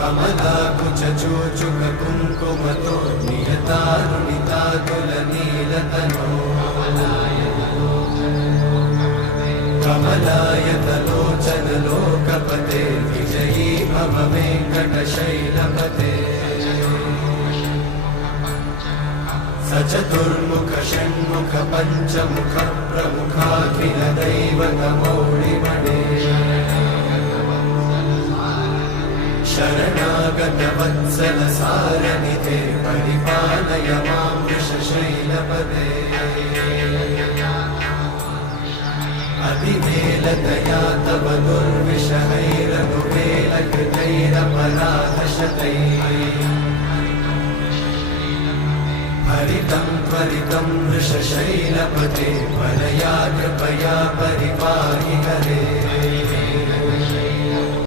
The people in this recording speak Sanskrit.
कमलाकुचूचुककुङ्कुमतो नियतारुणितातुलनीलतनो कमलायतलोचनलोकपते विजयी मम वेङ्कटशैलपते स चतुर्मुख षण्मुख पञ्चमुख प्रमुखाखिल दैवतमौळिमणे शरणागत वत्सल सारनिधे परिपालय मां वृषशैलपते अतिवेलतया तव दुर्विषहैरनुवेलकृतैरपराधशतैः हरितं त्वरितं वृषशैलपते परया कृपया परिपाहि हरे।